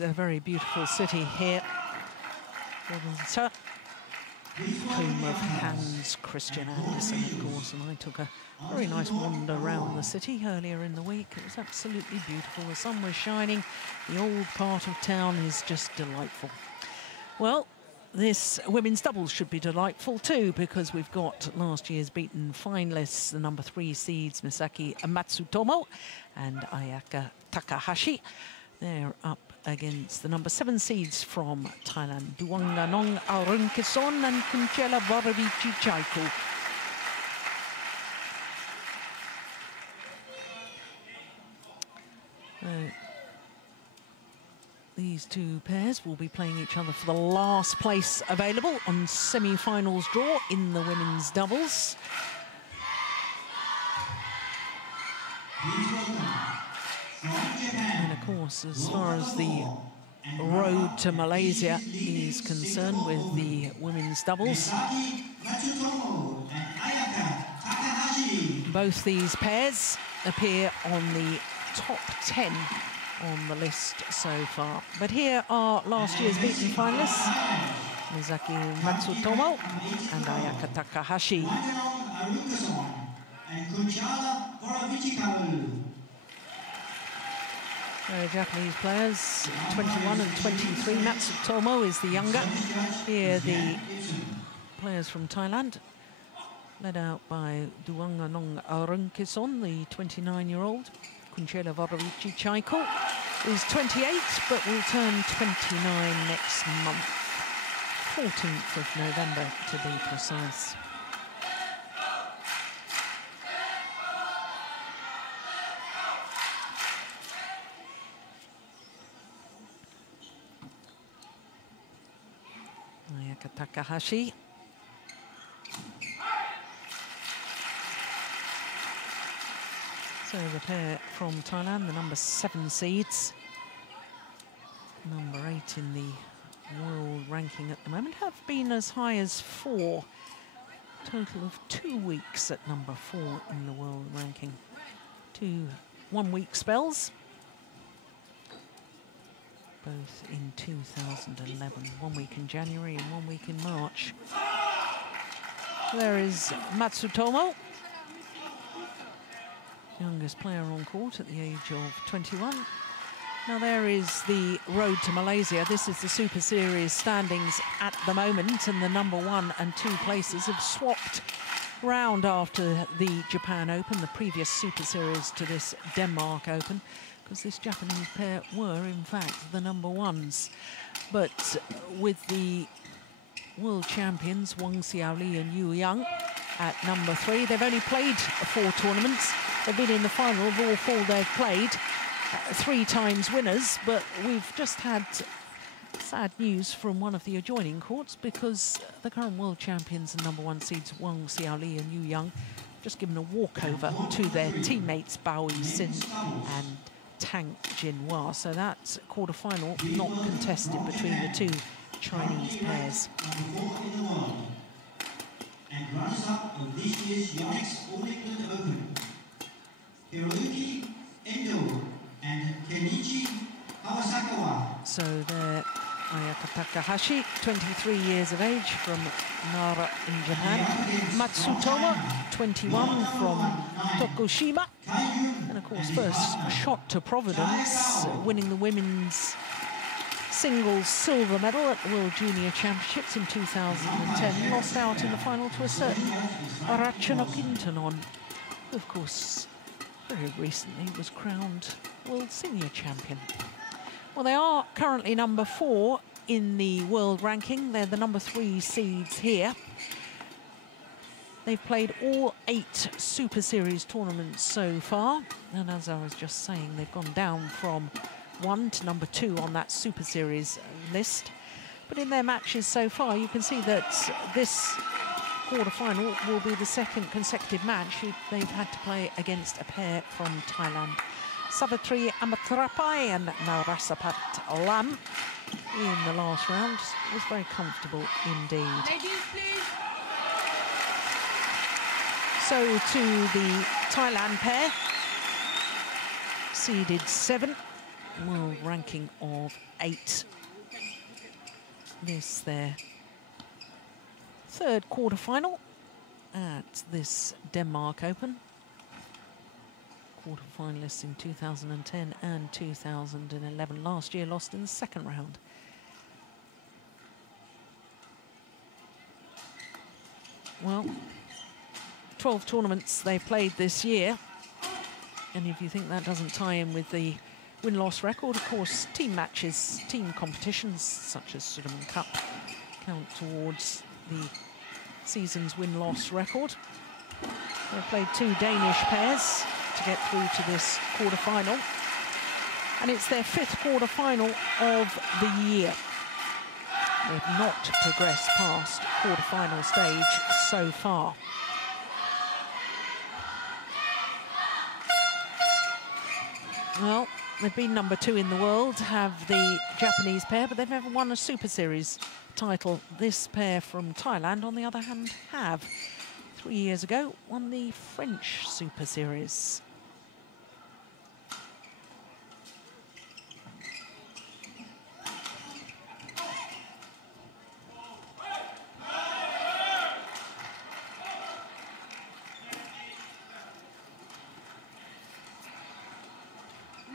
is a very beautiful city here. Odense, home of Hans Christian Andersen, of course, and I took a very nice wander around the city earlier in the week. It was absolutely beautiful. The sun was shining. The old part of town is just delightful. Well, this women's doubles should be delightful too, because we've got last year's beaten finalists, the number 3 seeds Misaki and M.Matsutomo and Ayaka Takahashi. They're up against the number 7 seeds from Thailand, Duanganong, Aroonkesorn and Kunchala, Voravichitchaikul. These two pairs will be playing each other for the last place available on semi-finals draw in the women's doubles. And of course, as far as the road to Malaysia is concerned with the women's doubles, both these pairs appear on the top 10 on the list so far. But here are last year's beaten finalists, Misaki M.Matsutomo and Ayaka Takahashi. Japanese players, 21 and 23. Matsutomo is the younger. Here the players from Thailand, led out by Duanganong Aroonkesorn, the 29-year-old. Kunchala Voravichitchaikul is 28, but will turn 29 next month, 14th of November to be precise. Ayaka Takahashi. So the pair from Thailand, the number 7 seeds, number 8 in the world ranking at the moment, have been as high as 4. Total of 2 weeks at number 4 in the world ranking. 2 one-week spells, both in 2011. 1 week in January and 1 week in March. There is Matsutomo, youngest player on court at the age of 21. Now there is the road to Malaysia. This is the Super Series standings at the moment, and the number 1 and 2 places have swapped round after the Japan Open, the previous Super Series to this Denmark Open, because this Japanese pair were in fact the number 1s. But with the world champions Wang Xiaoli and Yu Yang at number 3, they've only played 4 tournaments. They've been in the final of all 4 they've played, 3 times winners, but we've just had sad news from one of the adjoining courts, because the current world champions and number 1 seeds Wang Xiaoli and Yu Yang just given a walkover to their teammates Bao Yixin and Tang Jinhua. So that's quarter-final not contested between the 2 Chinese pairs. And runners-up of this year's Yonex Open, Hiroyuki Endo and Kenichi Kawasakawa. So there, Ayaka Takahashi, 23 years of age, from Nara in Japan. Matsutomo, 21, from Tokushima. And of course, first shot to Providence, winning the women's singles silver medal at the World Junior Championships in 2010. Lost out in the final to a certain Arachana Kintanon, who of course very recently was crowned World Senior Champion. Well, they are currently number 4 in the world ranking. They're the number 3 seeds here. They've played all 8 Super Series tournaments so far. And as I was just saying, they've gone down from 1 to number 2 on that Super Series list. But in their matches so far, you can see that this quarter-final will be the 2nd consecutive match they've had to play against a pair from Thailand. Savitri Amatrapai and Narasapat Lam in the last round was very comfortable indeed. Ladies, please. So to the Thailand pair, seeded 7, world ranking of 8. This their third quarterfinal at this Denmark Open. Quarterfinalists in 2010 and 2011. Last year lost in the second round. Well, 12 tournaments they played this year. And if you think that doesn't tie in with the win-loss record, of course, team matches, team competitions, such as Sudirman Cup, count towards the season's win-loss record. They've played 2 Danish pairs to get through to this quarter-final. And it's their 5th quarter-final of the year. They've not progressed past quarter-final stage so far. Well, they've been number 2 in the world, have the Japanese pair, but they've never won a Super Series title. This pair from Thailand, on the other hand, have. 3 years ago, won the French Super Series.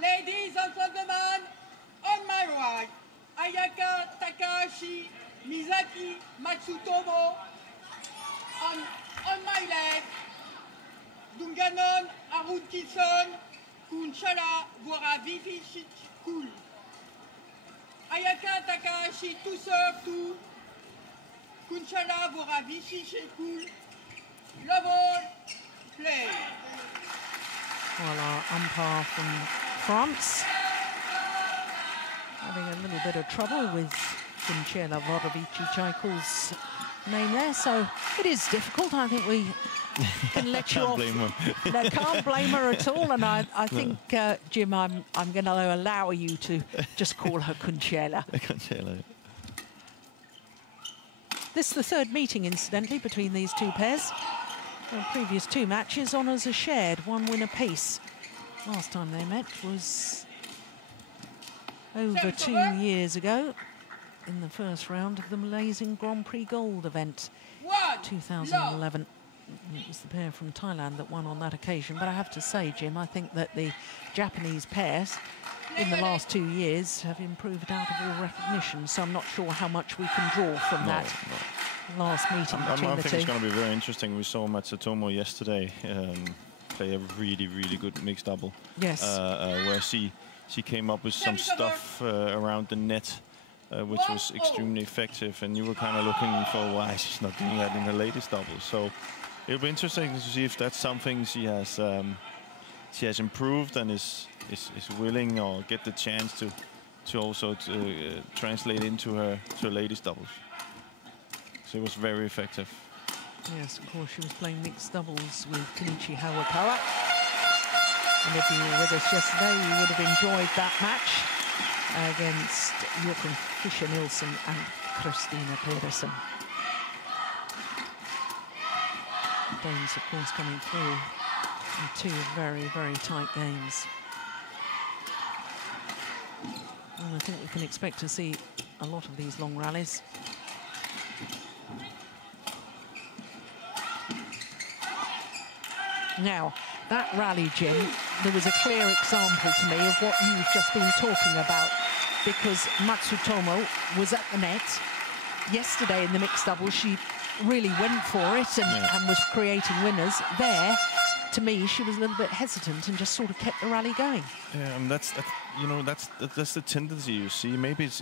Ladies and gentlemen, on my right, Ayaka, Takahashi, Misaki, Matsutomo. On my left, Duanganong, Aroonkesorn, Kunchala, Voravichitchaikul. Ayaka, Takahashi, to serve to Kunchala, Voravichitchaikul. Love all, play. Well, our umpire from France having a little bit of trouble with Kunchala Voravichitchaikul's name there, so it is difficult. I think we can let you off. No, can't blame her at all, and I think, Jim, I'm going to allow you to just call her Kunchala. Kunchala. This is the 3rd meeting, incidentally, between these 2 pairs. The previous 2 matches, honours are shared, 1 win apiece. Last time they met was over 2 years ago in the first round of the Malaysian Grand Prix Gold event, 2011. It was the pair from Thailand that won on that occasion. But I have to say, Jim, I think that the Japanese pairs in the last 2 years have improved out of all recognition. So I'm not sure how much we can draw from that last meeting between the 2. I think it's going to be very interesting. We saw Matsutomo yesterday play a really, really good mixed double. Yes. Where she came up with some stuff around the net, which was extremely effective, and you were kind of looking for why she's not doing that in her latest double. So it'll be interesting to see if that's something she has improved and is willing or get the chance to also translate into her latest doubles. So it was very effective. Yes, of course, she was playing mixed doubles with Kenichi Hayakawa. And if you were with us yesterday, you would have enjoyed that match against Jochen Fischer-Nielsen and Christina Pedersen. Danes, of course, coming through in 2 very, very tight games. And I think we can expect to see a lot of these long rallies. Now, that rally, Jim, there was a clear example to me of what you've just been talking about, because Matsutomo was at the net. Yesterday in the mixed doubles, she really went for it and was creating winners. There, to me, she was a little bit hesitant and just sort of kept the rally going. Yeah, and that's the tendency you see. Maybe it's,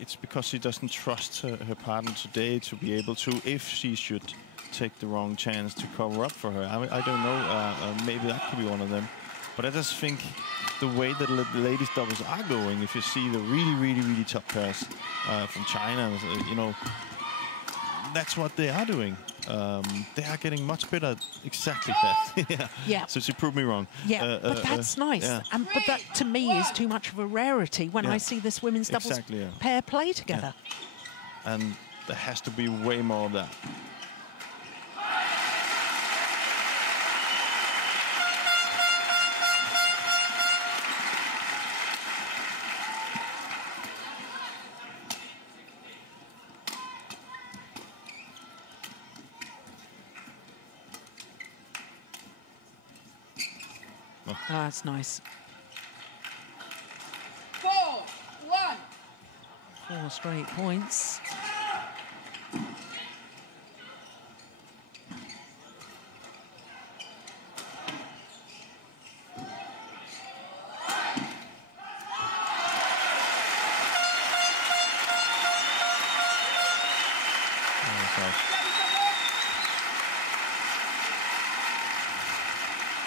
it's because she doesn't trust her partner today to be able to, if she should take the wrong chance, to cover up for her. I don't know, maybe that could be one of them. But I just think the way that the ladies doubles are going, if you see the really, really, really top pairs from China, that's what they are doing. They are getting much better at exactly that. Yeah. So she proved me wrong. Yeah, but that's nice. Yeah. But that, to me, is too much of a rarity when I see this women's doubles pair play together. Yeah. And there has to be way more of that. Oh, that's nice. 4-1. 4 straight points.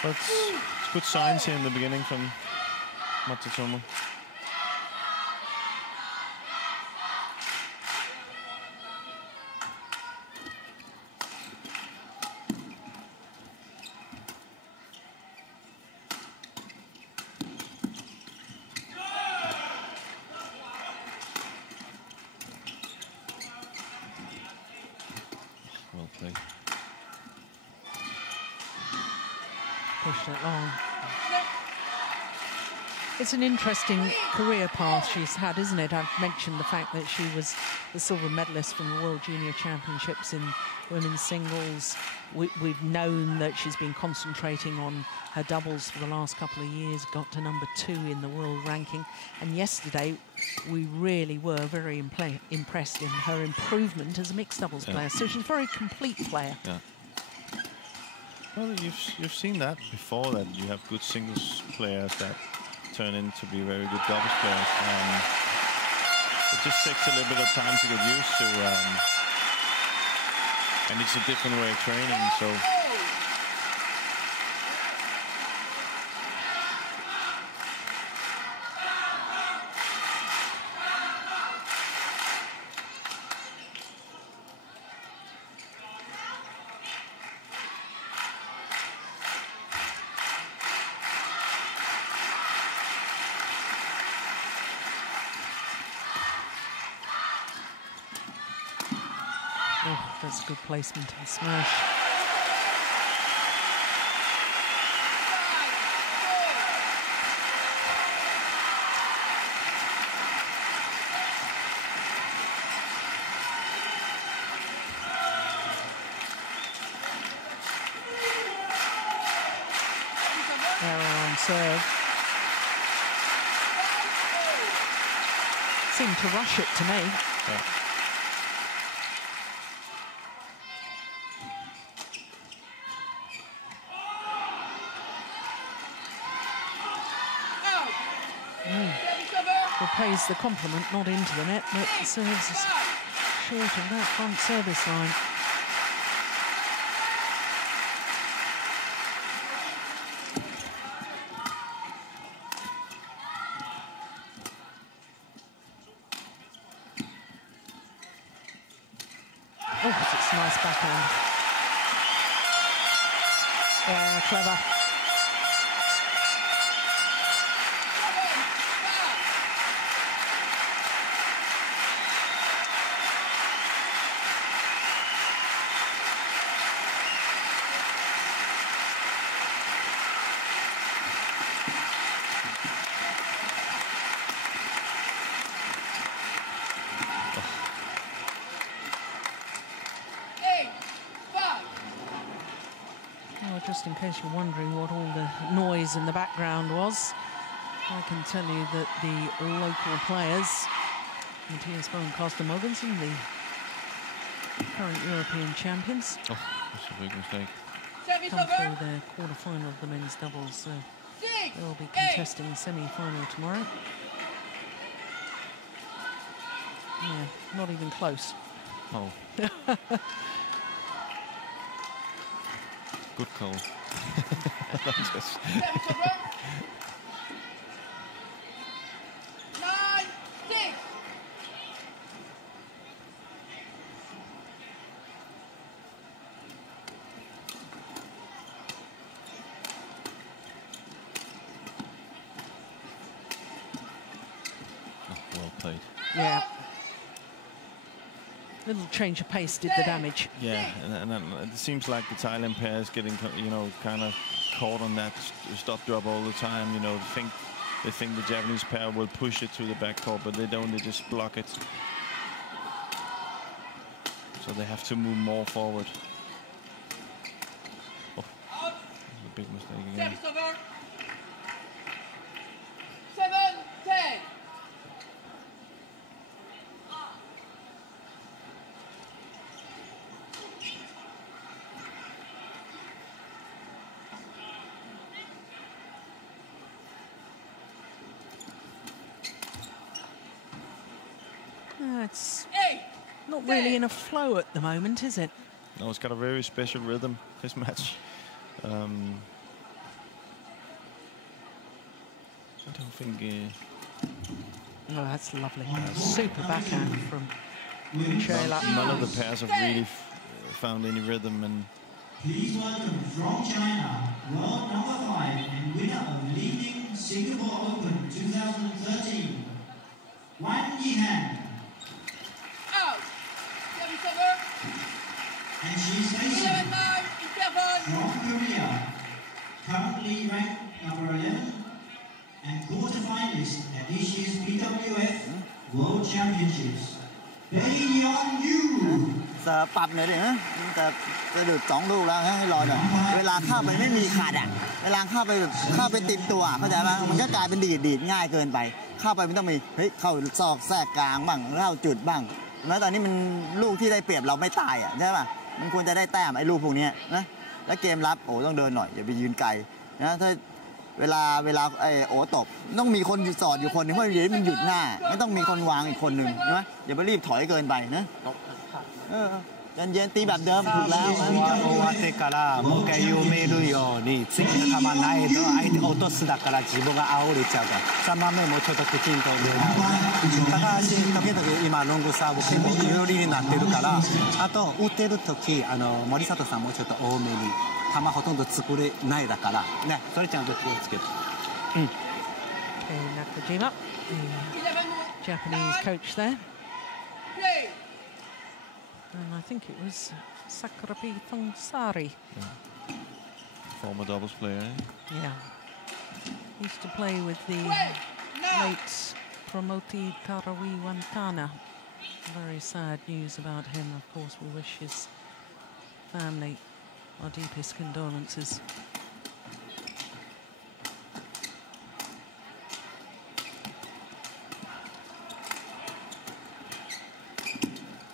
But it's good signs here in the beginning from Matsutomo. Well played. Pushed it long. It's an interesting career path she's had, isn't it? I've mentioned the fact that she was the silver medalist from the World Junior Championships in women's singles. We've known that she's been concentrating on her doubles for the last couple of years, got to #2 in the world ranking. And yesterday, we really were very impressed in her improvement as a mixed doubles player. So she's a very complete player. Yeah. Well, you've seen that before, that you have good singles players that turn into be very good doubles players. It just takes a little bit of time to get used to, and it's a different way of training. So. Oh, that's a good placement and smash. Error on serve. Seemed to rush it to me. Yeah. Pays the compliment, not into the net, but the serves is short of that front service line. Oh, it's a nice backhand. Yeah, clever. Just in case you're wondering what all the noise in the background was, I can tell you that the local players, Matthias and Carsten Mogensen, the current European champions, oh, that's a big mistake, come through their quarter-final of the men's doubles, so they'll be contesting the semi-final tomorrow. Yeah, not even close. Oh. Good call. Just 9-6. Oh, well played. Yeah. Little change of pace did the damage. Yeah, and it seems like the Thailand pair is getting, you know, kind of caught on that stop drop all the time. You know, they think the Japanese pair will push it to the backcourt, but they don't. They just block it. So they have to move more forward. Oh, that's a big mistake again. it's not really in a flow at the moment, is it? No, it's got a very special rhythm, this match. I don't think... Oh, that's lovely. Super backhand from Kunchala. None of the pairs have really found any rhythm. And please welcome from China, world number 5 and winner of leading Singapore Open 2013, Wang Yihan. Out. Service over. And she's facing from Korea, currently ranked number 11 and quarterfinalist at this year's BWF World Championships.เสิร์ฟปรับหน่อยดิฮะแต่จะดูด2 ลูกแล้วให้รอหน่อยเวลาเข้าไปไม่มีขัดอ่ะเวลาเข้าไปติดตัวเข้าใจไหมมันก็กลายเป็นดีดง่ายเกินไปเข้าไปมันต้องมีเฮ้ยเข้าซอกแทรกกลางบ้างเข้าจุดบ้างแล้วตอนนี้มันลูกที่ได้เปรียบเราไม่ตายอ่ะใช่ป่ะมันควรจะได้แต้มไอ้ลูกพวกนี้นะแล้วเกมรับโอ้ต้องเดินหน่อยอย่าไปยืนไกลนะถ้าเวลาไอ้โอ้ตบต้องมีคนสอดอยู่คนนึงเพราะเดี๋ยวมันหยุดหน้าไม่ต้องมีคนวางอีกคนนึงใช่ไหมอย่าไปรีบถอยเกินไปนะเย็นตีแบบเดิมถูกแล้ว終わってからもう一回読めるように次の球ないと相手落とすだから自分が煽れちゃうから3番目もうちょっときちんと高橋時々今ロングサーブ結構有利になってるからあと打ってる時森里さんもうちょっと多めに球ほとんど作れないだからねそれちゃんと気をつけてNakajima, the Japanese coach there. And I think it was Sakurapi Thongsari. Yeah. Former doubles player, eh? Yeah. Used to play with the late Promoti Tarawi Wantana. Very sad news about him. Of course, we wish his family our deepest condolences.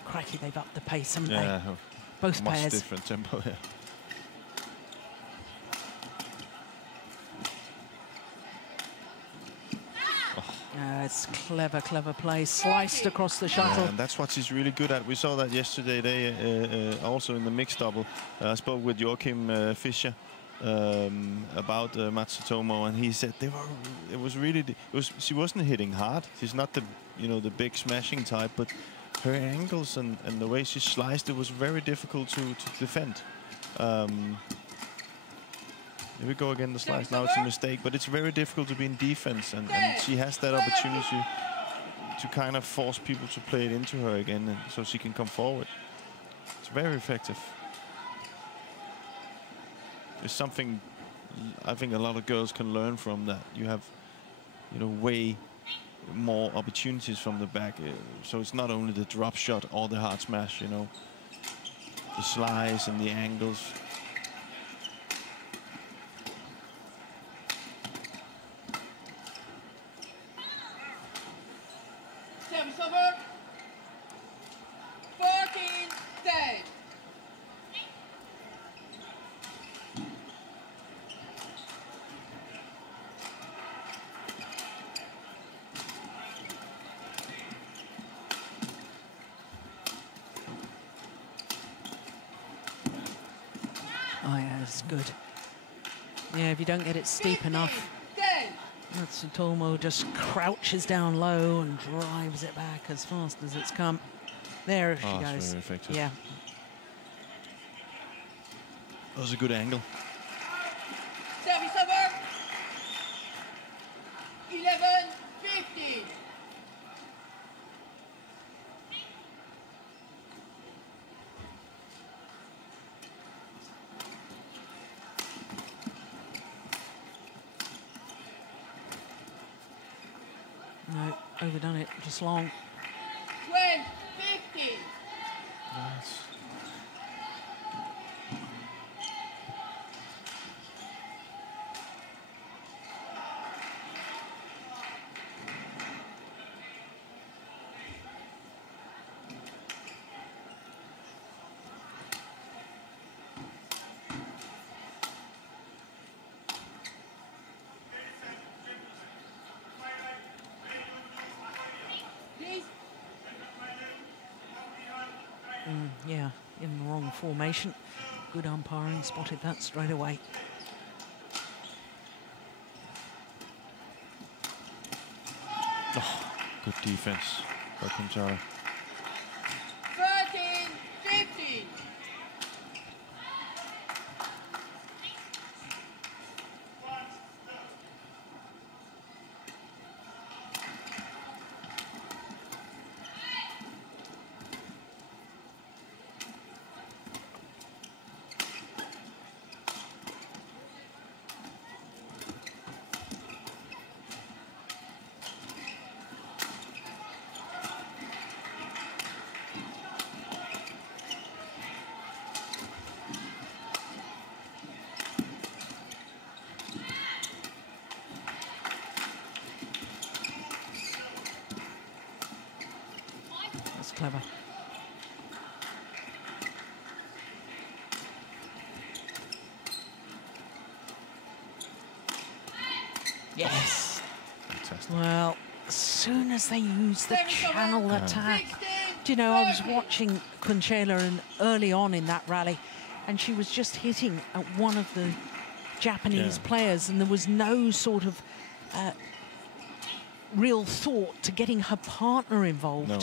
Crikey, they've upped the pace, haven't they? Both much pairs. Different tempo here. It's clever play, sliced across the shuttle. Yeah, and that's what she's really good at. We saw that yesterday, also in the mixed double. I spoke with Joachim Fischer about Matsutomo, and he said she wasn't hitting hard. She's not the the big smashing type, but her angles and the way she sliced it was very difficult to defend. Here we go again, the slice. Now it's a mistake, but it's very difficult to be in defense, and she has that opportunity to kind of force people to play it into her again, and so she can come forward. It's very effective. It's something I think a lot of girls can learn from, that you have, way more opportunities from the back. So it's not only the drop shot or the hard smash, the slice and the angles. Service over. 14-10. Oh yeah, it's good. Yeah, if you don't get it steep enough, Matsutomo just crouches down low and drives it back as fast as it's come. There she goes. That's very effective. Yeah. That was a good angle. Service over. 11-15. No, overdone it, just long. 12-15. Nice. Yeah, in the wrong formation. Good umpiring, spotted that straight away. Oh, good defense by Kunchala. 13-15. Clever. Yes. Fantastic. Well, as soon as they use the channel attack, do you know, I was watching Kunchala early on in that rally, and she was just hitting at one of the Japanese players, and there was no sort of real thought to getting her partner involved. No.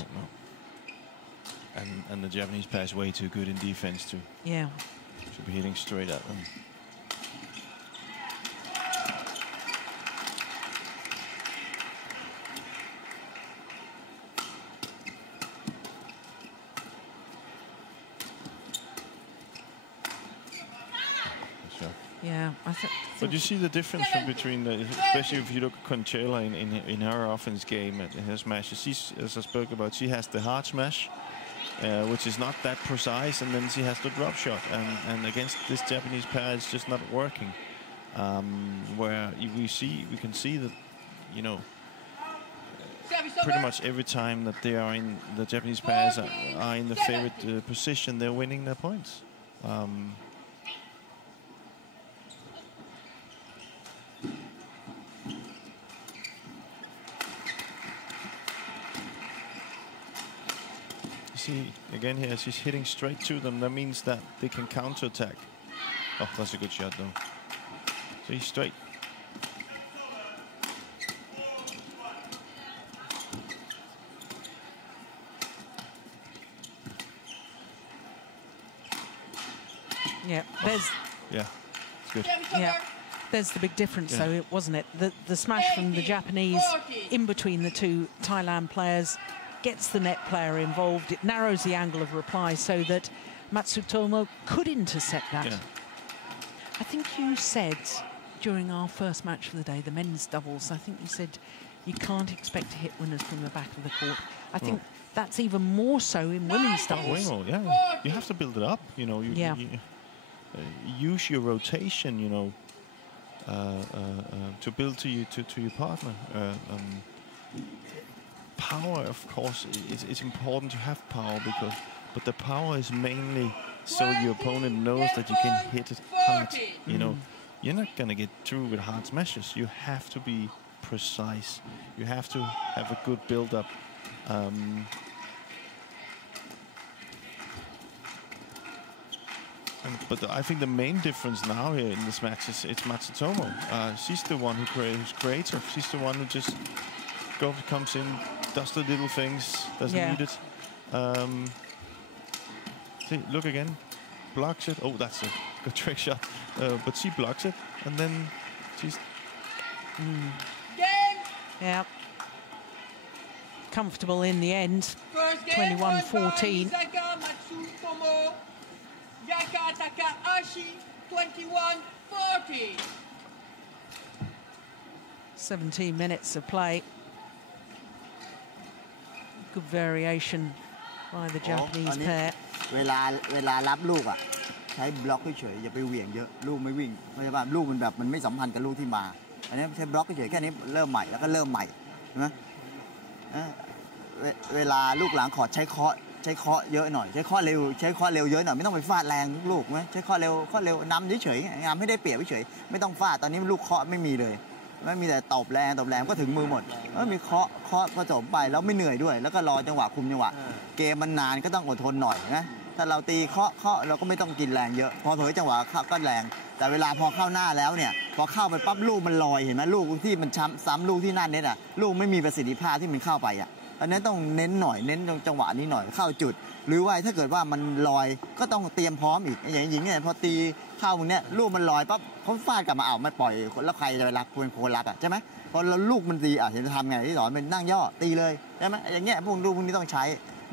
And the Japanese pair is way too good in defense too. Yeah. Should be hitting straight at them. Yeah, I think. But you see the difference between, especially if you look at Kunchala in her offense game and her smashes. She's, as I spoke about, she has the hard smash, which is not that precise, and then she has the drop shot. And against this Japanese pair, it's just not working. Where we can see that, you know, pretty much every time that they are in, the Japanese pairs are in the favorite position, they're winning their points. See, again here, she's hitting straight to them. That means that they can counter-attack. Oh, that's a good shot, though. See, straight. Yeah, there's... Yeah, it's good. Yeah, there's the big difference, though, wasn't it? The smash from the Japanese in between the two Thailand players gets the net player involved. It narrows the angle of reply so that Matsutomo could intercept that. Yeah. I think you said during our first match of the day, the men's doubles, I think you said you can't expect to hit winners from the back of the court. I think that's even more so in women's doubles. Yeah, you have to build it up. You know, you use your rotation. You know, to build to your partner. Power, of course, it's important to have power but the power is mainly so your opponent knows that you can hit it hard. You know, you're not gonna get through with hard smashes. You have to be precise. You have to have a good build-up. But I think the main difference now here in this match is it's Matsutomo. She's the one who's creative. She's the one who just comes in, does the little things, doesn't need it. See, look again, blocks it. Oh, that's a good trick shot. But she blocks it, and then she's... Yeah. Comfortable in the end. 21-14. M.Matsutomo, A.Takahashi, 21-14. 17 minutes of play. Good variation by the Japanese pair. เวลารับลูกอ่ะใช้บล็อกเฉยๆอย่าไปเหวี่ยงเยอะลูกไม่วิ่งเพราะว่าลูกมันแบบมันไม่สัมพันธ์กับลูกที่มาอันนี้ใช้บล็อกเฉยๆแค่นี้เริ่มใหม่แล้วก็เริ่มใหม่ใช่ไหมเวลาลูกหลังขอใช้เคาะเยอะหน่อยใช้เคาะเร็วเยอะหน่อยไม่ต้องไปฟาดแรงลูกไหมใช้เคาะเร็วนำเฉยๆนำให้ได้เปรียบเฉยๆไม่ต้องฟาดตอนนี้ลูกเคาะไม่มีเลยไม่มีแต่ตบแรงก็ถึงมือหมดมีเคาะผสมไปแล้วไม่เหนื่อยด้วยแล้วก็รอจังหวะคุมจังหวะเกมมันนานก็ต้องอดทนหน่อยนะ ถ้าเราตีเคาะเราก็ไม่ต้องกินแรงเยอะพอเผลอจังหวะเข้าก็แรงแต่เวลาพอเข้าหน้าแล้วเนี่ยพอเข้าไปปั๊บลูกมันลอยเห็นไหมลูกที่มันซ้ำลูกที่หน้าเน็ตอ่ะลูกไม่มีประสิทธิภาพที่มันเข้าไปอ่ะอันนั้นต้องเน้นหน่อยเน้นตรงจังหวะนี้หน่อยเข้าจุดหรือว่าถ้าเกิดว่ามันลอยก็ต้องเตรียมพร้อมอีกอย่างหญิงเนี่ยพอตีเข้าตรงเนี้ยลูกมันลอยปั๊บเขาฟาดกลับมาไม่ปล่อยแล้วใครจะไปรับเป็นคนรับอ่ะใช่ไหมพอลูกมันตีเห็นจะทำไงที่สอนเป็นนั่งย่อตีเลยใช่ไหมอย่างเงี้ยพวกนี้ต้องใช้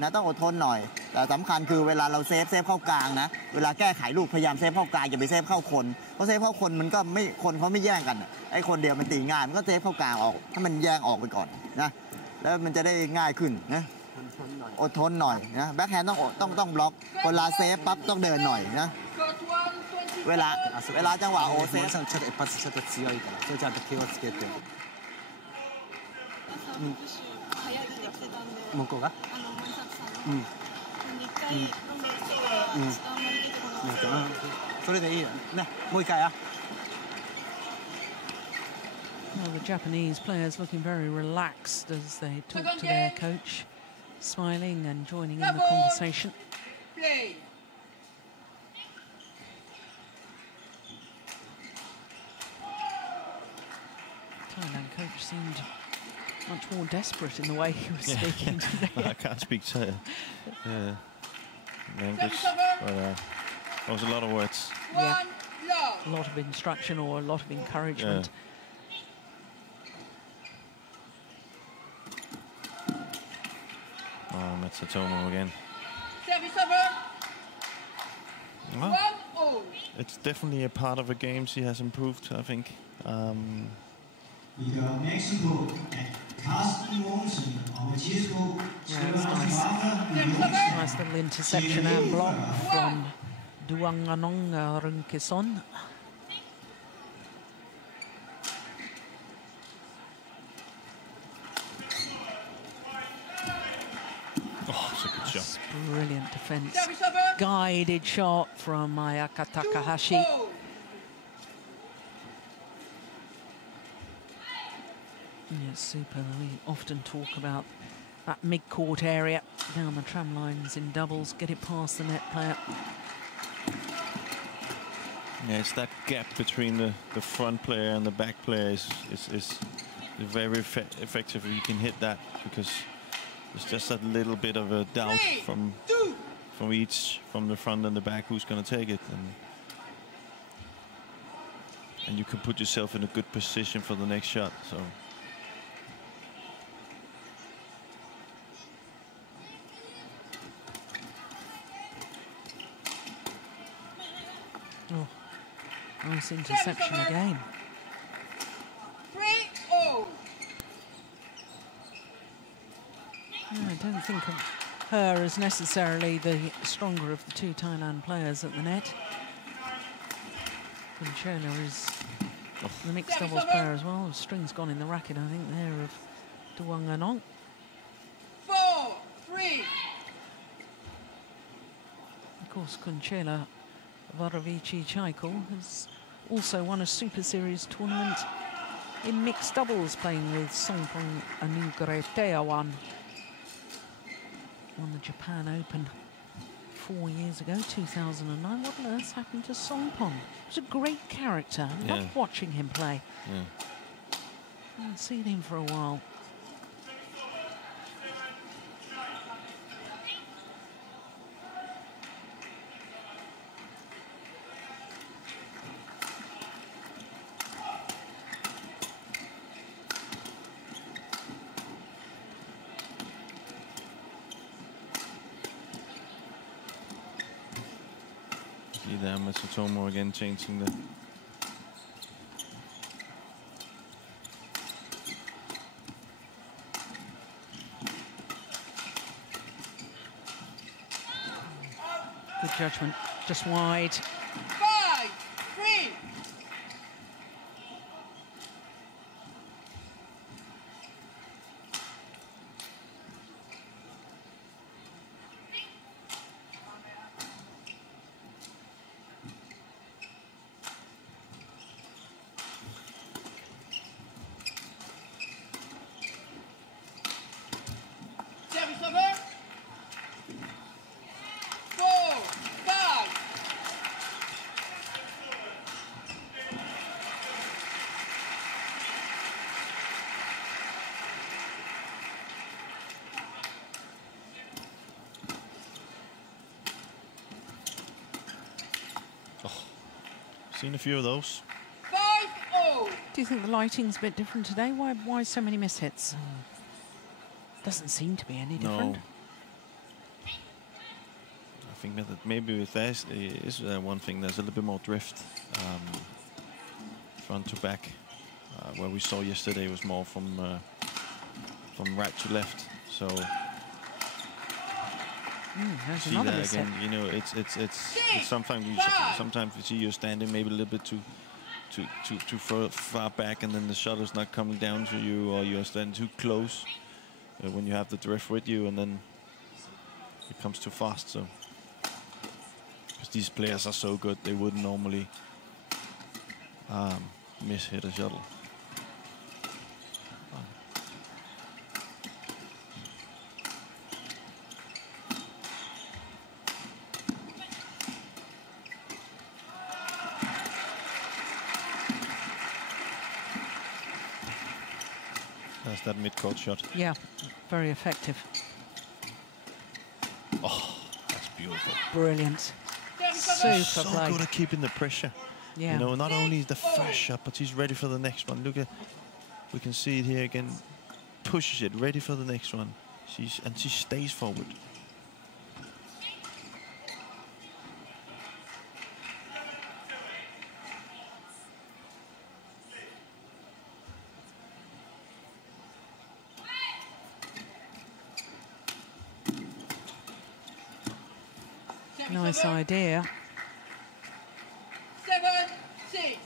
นะต้องอดทนหน่อยแต่สำคัญคือเวลาเราเซฟเข้ากลางนะเวลาแก้ไขลูกพยายามเซฟเข้ากลางอย่าไปเซฟเข้าคนเพราะเซฟเข้าคนมันก็ไม่คนเขาไม่แย่งกันไอ้คนเดียวมันตีง่ายมันก็เซฟเข้ากลางออกถ้ามันแย่งออกไปก่อนนะแล้วมันจะได้ง่ายขึ้นนะอดทนหน่อยนะแบ็คแฮนด์ต้องบล็อกเวลาเซฟปั๊บต้องเดินหน่อยนะเวลาจังหวะโอเซฟちょっと一発ちょっと強いからそれちゃんと気をつけて向こうがそれでいいよねもう一回や Well, the Japanese players looking very relaxed as they talk to their coach, smiling and joining in the conversation. Thailand coach seemed much more desperate in the way he was speaking today. I can't speak language, but there was a lot of words. Yeah, a lot of instruction or a lot of encouragement. Oh, Matsutomo again. Well, it's definitely a part of the game she has improved, I think. Mexico and Carsten Mogensen of Mexico. Nice little interception and block from Duanganong Aroonkesorn. Oh, it's a good shot. Brilliant defense. Guided shot from Ayaka Takahashi. Yes, super. We often talk about that mid-court area down the tram lines in doubles, get it past the net player. Yeah, it's that gap between the front player and the back player is very effective if you can hit that, because there's just that little bit of a doubt from the front and the back who's going to take it, and you can put yourself in a good position for the next shot. So. Oh, nice interception again. 3-0. I don't think of her as necessarily the stronger of the two Thailand players at the net. Kunchala is the mixed doubles player as well. The string's gone in the racket, I think, there of Duanganong. 4-3. Of course, Kunchala Voravichitchaikul has also won a Super Series tournament in mixed doubles, playing with Songpong Anugrateawan. Won the Japan Open 4 years ago, 2009. What on earth's happened to Songpong? He was a great character. I loved watching him play. Yeah. I haven't seen him for a while. See there, M.Matsutomo again changing the. Good judgment, just wide. 5-3. Service over. 4-4. Seen a few of those. 5-0. Do you think the lighting's a bit different today? Why so many mishits? Doesn't seem to be any different. No. I think that maybe with this is one thing. There's a little bit more drift, front to back. Where we saw yesterday was more from right to left. So there's see another that mishit. again. You know, it's sometimes you see you're standing maybe a little bit too far back, and then the shutter's not coming down to you, or you're standing too close when you have the drift with you, and then it comes too fast. So because these players are so good, they wouldn't normally miss hit a shuttle. That's that mid-court shot. Yeah, very effective. Oh, that's beautiful. Brilliant. So Super play. good at keeping the pressure. Yeah. You know, not only is the first shot, but he's ready for the next one. Look at, we can see it here again. Pushes it, ready for the next one. She stays forward. Nice idea. 7-6.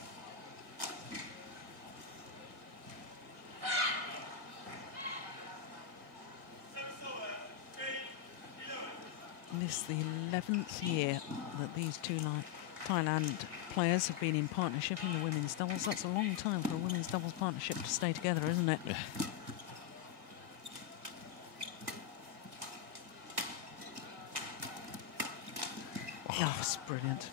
This is the 11th year that these two Thailand players have been in partnership in the women's doubles. That's a long time for a women's doubles partnership to stay together, isn't it? Yeah. Oh, it's brilliant.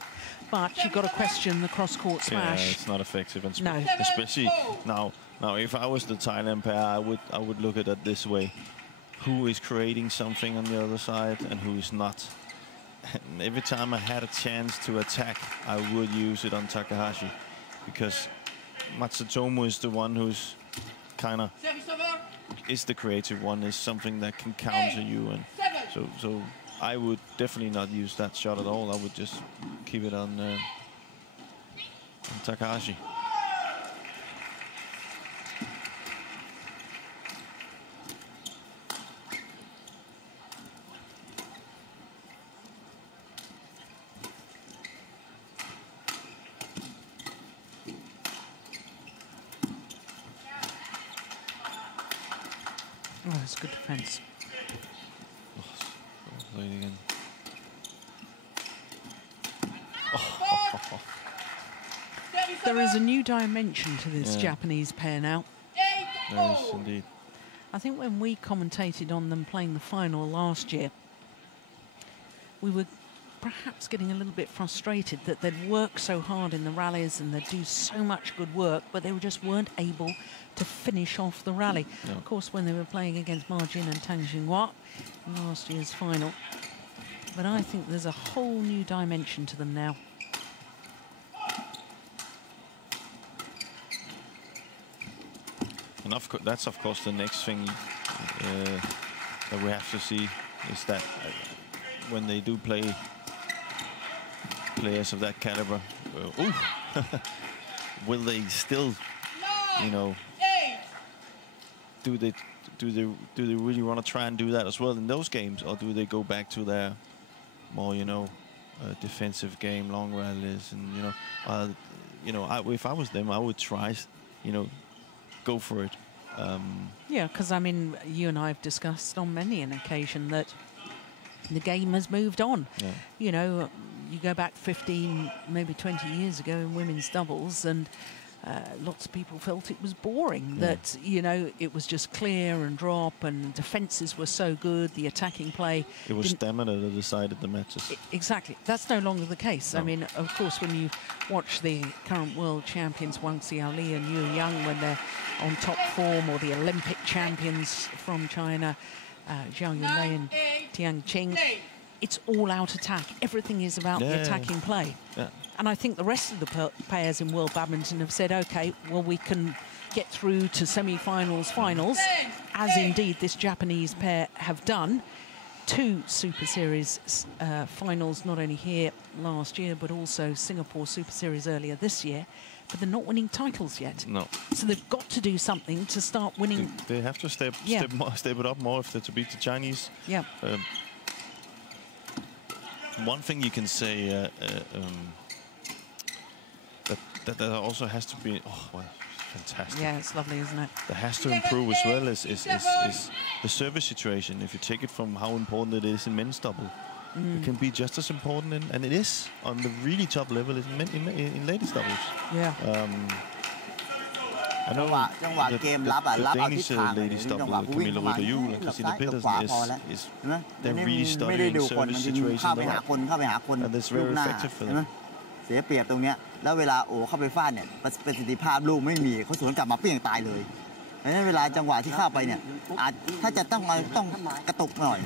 But you've got to question the cross-court smash. Yeah, it's not effective, and No. especially now. Now, if I was the Thailand pair, I would look at it this way: who is creating something on the other side, and who is not. And every time I had a chance to attack, I would use it on Takahashi, because Matsutomo is the one who's kind of is the creative one, is something that can counter you, and so I would definitely not use that shot at all. I would just keep it on Takahashi. Oh, it's good defense. Play it again. There is a new dimension to this Japanese pair now. There is indeed. I think when we commentated on them playing the final last year, we were perhaps getting a little bit frustrated that they'd work so hard in the rallies and they'd do so much good work, but they just weren't able to finish off the rally. No. Of course, when they were playing against Ma Jin and Tang Xinghua in last year's final. But I think there's a whole new dimension to them now. And that's of course the next thing that we have to see, is that when they do play players of that caliber, will they still, you know, do they really want to try and do that as well in those games, or do they go back to their more, you know, defensive game, long rallies, and if I was them, I would try, you know, go for it. Yeah, because I mean, you and I have discussed on many an occasion that the game has moved on. Yeah. You know, you go back 15, maybe 20 years ago in women's doubles, and lots of people felt it was boring, that, you know, it was just clear and drop, and defences were so good, the attacking play. It was stamina that decided the matches. Exactly. That's no longer the case. No. I mean, of course, when you watch the current world champions, Wang Xiaoli and Yu Yang, when they're on top form, or the Olympic champions from China, Zhao Yunlei and Tiang Qing, it's all out attack. Everything is about the attacking play. Yeah. And I think the rest of the players in World Badminton have said, OK, well, we can get through to semi-finals, finals, as indeed this Japanese pair have done. 2 Super Series finals, not only here last year, but also Singapore Super Series earlier this year. But they're not winning titles yet. No. So they've got to do something to start winning. They have to step it up more if they're to beat the Chinese. Yeah. One thing you can say that also has to be, oh, well, fantastic. Yeah, it's lovely, isn't it? That has to improve as well is the service situation. If you take it from how important it is in men's double, it can be just as important, and it is on the really top level in ladies doubles. Yeah. I know the Danish ladies double, Camilla Rytter-Juhl and Christina Pedersen, they're really studying service situation a lot, and it's very effective for them. เสียเปรียบตรงเนี้ยแล้วเวลาโอเข้าไปฟาดเนี่ยประสิทธิภาพลูกไม่มีเขาสวนกลับมาเปี้ยงตายเลยเพราะฉะนั้นเวลาจังหวะที่เข้าไปเนี่ยถ้าจะต้องกระตุกหน่อย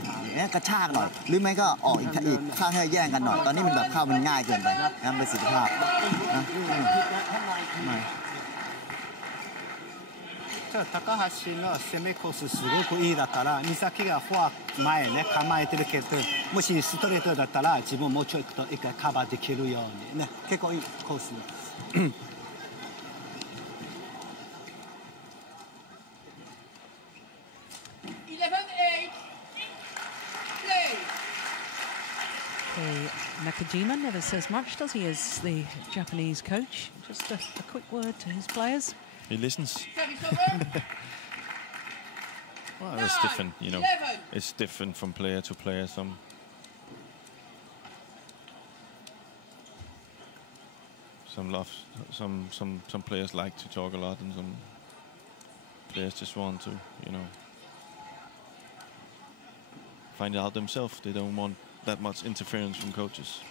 กระชากหน่อยหรือไม่ก็ออกอีกข้างให้แย่งกันหน่อยตอนนี้มันแบบเข้ามันง่ายเกินไปนะประสิทธิภาพนะ高橋の攻めコースすごくいいだからMisakiがフォア前ね構えてるけどもしストレートだったら自分もうちょい行くと一回カバーできるようにね結構いいコース。Nakajima never says much, does he, as the Japanese coach? Just a quick word to his players. He listens. Well, it's different, you know. It's different from player to player. Some players like to talk a lot, and some players just want to, you know, find it out themselves. They don't want that much interference from coaches.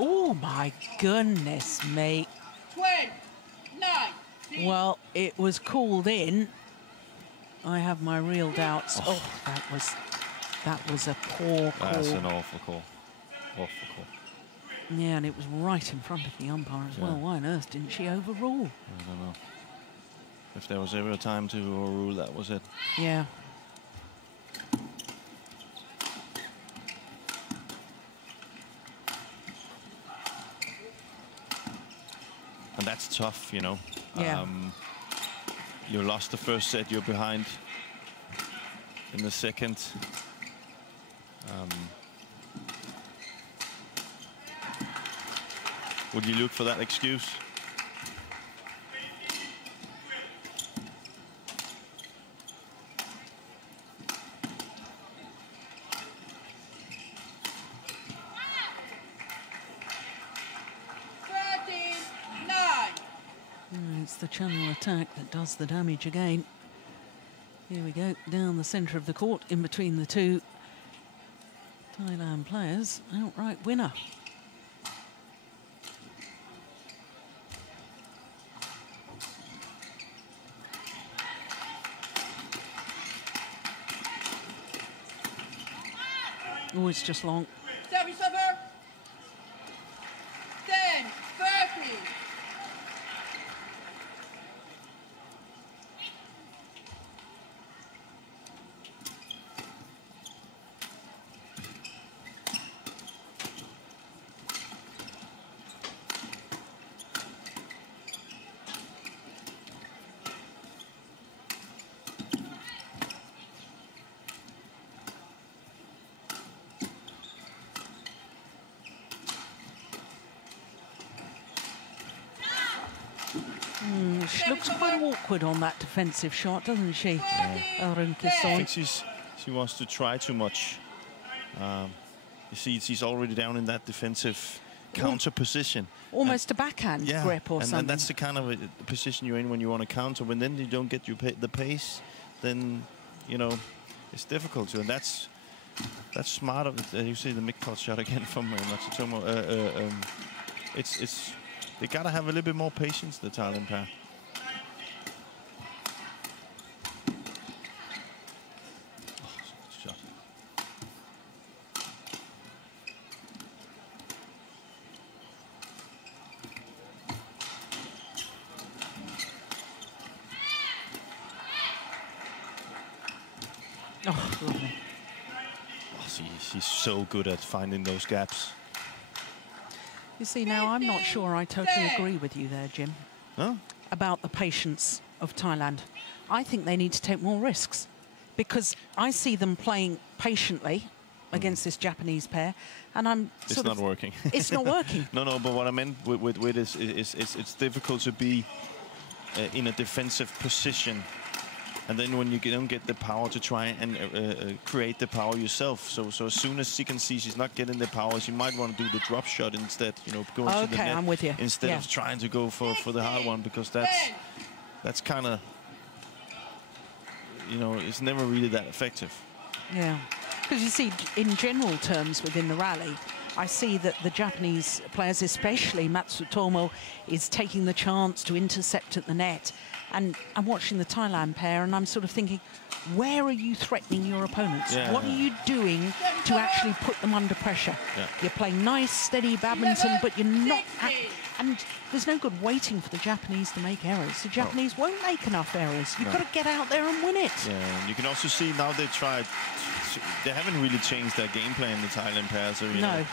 Oh my goodness me. 29. Well, it was called in. I have my real doubts. Oh, that was a poor call. That's an awful call. Awful call. Yeah, and it was right in front of the umpire as well. Why on earth didn't she overrule? I don't know. If there was ever a time to overrule, that was it. Yeah. And that's tough, you know. Yeah. You lost the first set, you're behind in the second. Would you look for that excuse? It's the channel attack that does the damage again. Here we go, down the centre of the court, in between the two Thailand players. Outright winner. Oh, it's just long. Service over. 10, 30. She looks quite awkward on that defensive shot, doesn't she? Aroonkesorn. I think she wants to try too much. You see, she's already down in that defensive counter position. Almost a backhand grip or something. And that's the kind of position you're in when you want to counter. When then you don't get the pace, then, you know, it's difficult to. And that's smart of it. You see the mid-court shot again from M.Matsutomo. It's they gotta have a little bit more patience, the Thailand pair. Oh, lovely. Oh, see, she's so good at finding those gaps. You see, now I'm not sure I totally agree with you there, Jim, No? about the patience of Thailand. I think they need to take more risks because I see them playing patiently against this Japanese pair, and I'm It's not working. It's not working. No, but what I meant with is it's difficult to be in a defensive position. And then when you don't get the power to try and create the power yourself. So as soon as she can see she's not getting the power, she might want to do the drop shot instead, you know, going to the net. I'm with you. Instead of trying to go for the hard one, because that's kind of, you know, it's never really that effective. Yeah, because you see, in general terms within the rally, I see that the Japanese players, especially Matsutomo, is taking the chance to intercept at the net. And I'm watching the Thailand pair, and I'm sort of thinking, where are you threatening your opponents? Yeah, what are you doing to actually put them under pressure? Yeah. You're playing nice, steady badminton, but you're not... And there's no good waiting for the Japanese to make errors. The Japanese won't make enough errors. You've got to get out there and win it. Yeah, and you can also see now they tried... They haven't really changed their game plan, the Thailand pair. So, you know,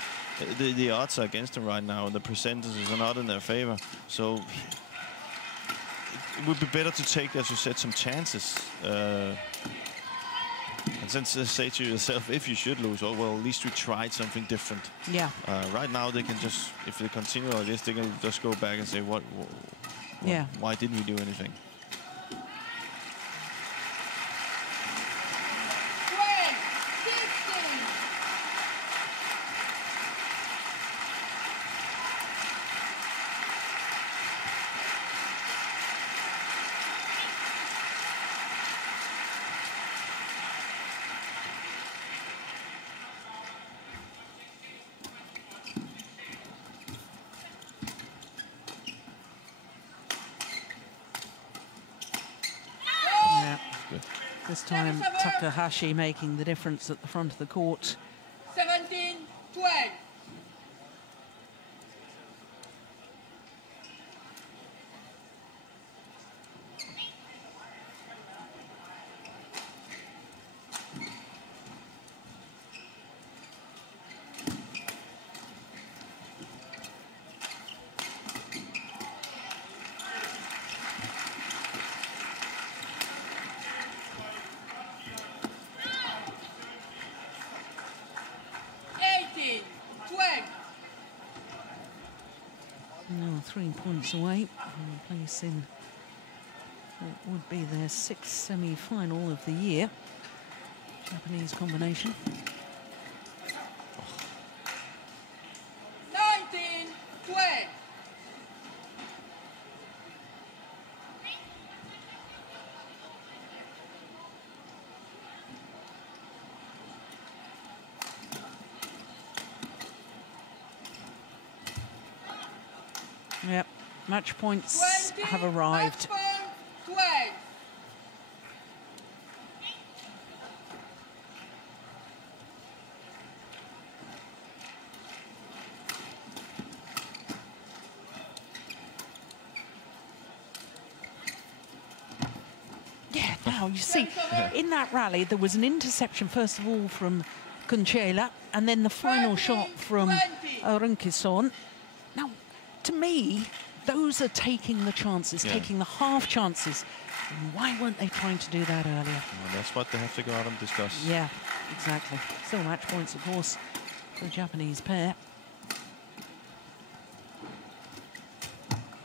the odds are against them right now, and the percentages are not in their favor. So... It would be better to take, as you said, some chances. And then say to yourself, if you should lose, oh, well, at least we tried something different. Yeah. Right now, they can just, if they continue like this, they can just go back and say, why didn't we do anything? This time, Takahashi making the difference at the front of the court. 17-12. No, 3 points away from placing what would be their 6th semi-final of the year. Japanese combination. 19-12. Yep, match points have arrived. 12. Yeah, now you see, in that rally, there was an interception, first of all, from Kunchala, and then the final shot from Aroonkesorn. Now, to me, those are taking the chances, taking the half chances. And why weren't they trying to do that earlier? Well, that's what they have to go out and discuss. Yeah, exactly. Still match points, of course, for the Japanese pair.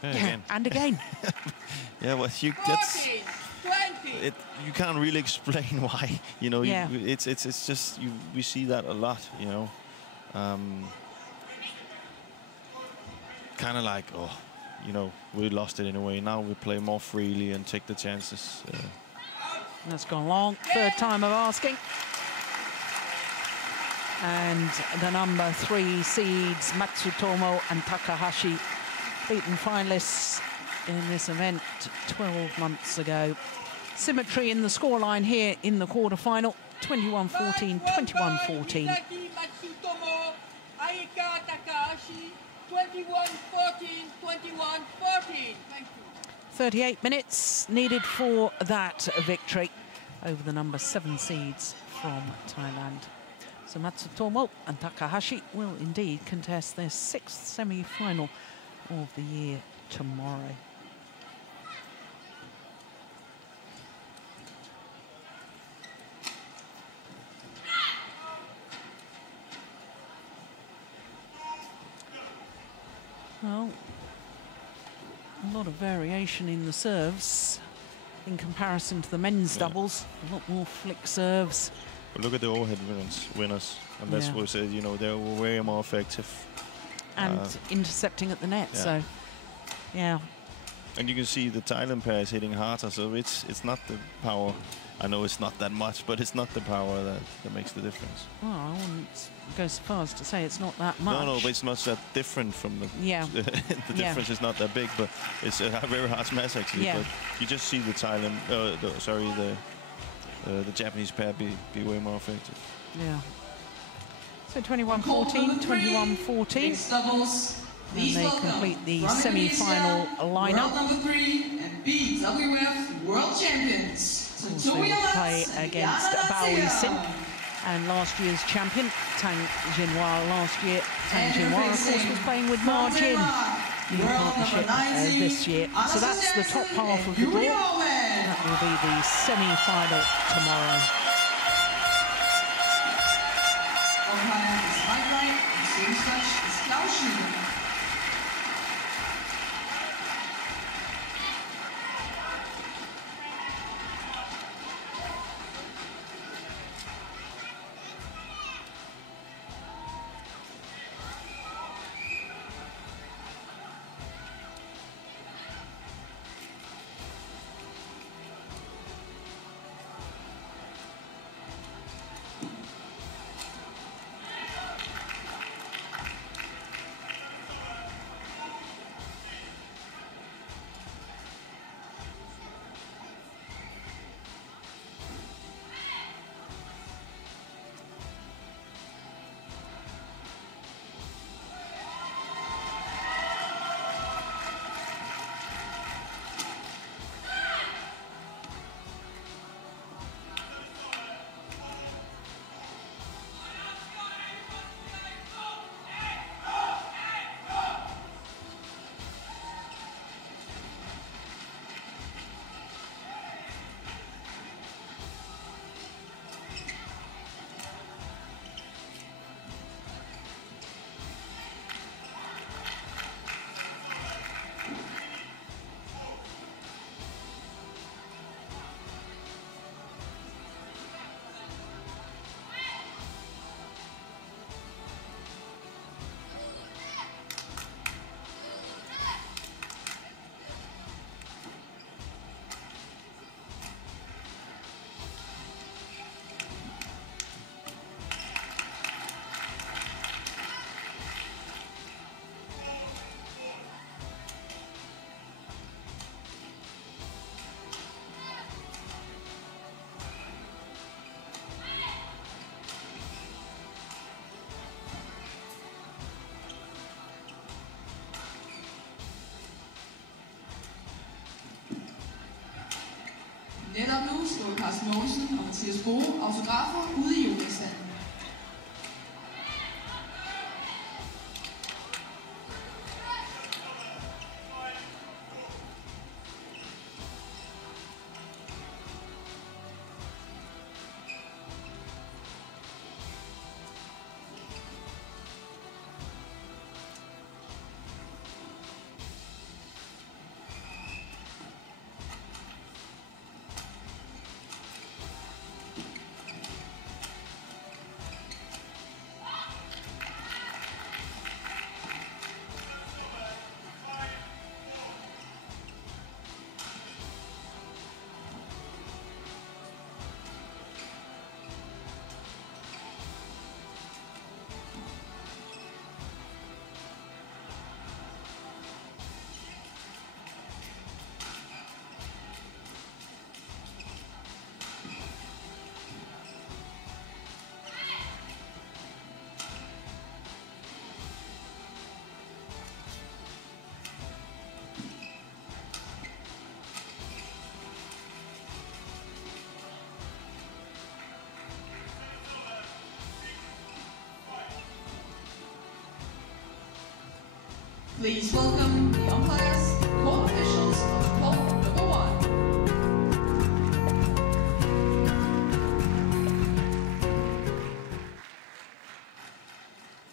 Yeah, again. And again. Yeah, well, you can't really explain why. You know, it's just we see that a lot. You know, kind of like, oh, you know, we lost it in a way. Now we play more freely and take the chances. That's gone long. Third time of asking. And the number 3 seeds, Matsutomo and Takahashi, beaten finalists in this event 12 months ago. Symmetry in the scoreline here in the quarterfinal, 21-14, 21-14. Misaki, M.Matsutomo, Ayaka, Takahashi, 21-14, 21-14. Thank you. 38 minutes needed for that victory over the number 7 seeds from Thailand. So Matsutomo and Takahashi will indeed contest their 6th semi-final of the year tomorrow. Well, a lot of variation in the serves in comparison to the men's doubles. A lot more flick serves. But look at the overhead winners, and that's what we said. You know, they were way more effective and intercepting at the net. So, yeah. And you can see the Thailand pair is hitting harder, so it's not the power. I know it's not that much, but it's not the power that makes the difference. Well, I wouldn't go so far as to say it's not that much. No, but it's not that different from the... Yeah. the difference is not that big, but it's a very hard smash, actually. Yeah. But you just see the Thailand... the Japanese pair be way more effective. Yeah. So 21-14, 21-14. Doubles. And they complete the semi-final lineup. World number 3 and BWF World Champions. Also play against Bao Sin and last year's champion Tang Jinhua. Last year, Tang Jinhua, of course, was playing with Ma Jin in partnership this year. So that's the top half of the draw. That will be the semi-final tomorrow. Netop nu står Carsten Mogensen og Mathias Gode autografer ude i Yonex Denmark. Please welcome the umpires, court officials of pole number 1.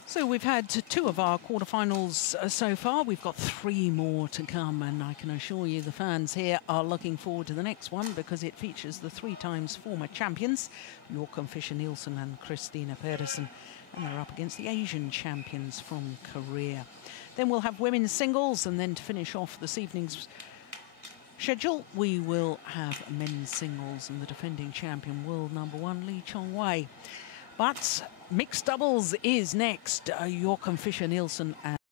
So we've had 2 of our quarterfinals so far. We've got 3 more to come, and I can assure you the fans here are looking forward to the next one because it features the 3 times former champions, Joachim Fischer-Nielsen and Christina Pedersen, and they're up against the Asian champions from Korea. Then we'll have women's singles, and then to finish off this evening's schedule, we will have men's singles and the defending champion, world number 1, Lee Chong-wei. But mixed doubles is next. Joachim Fischer-Nielsen and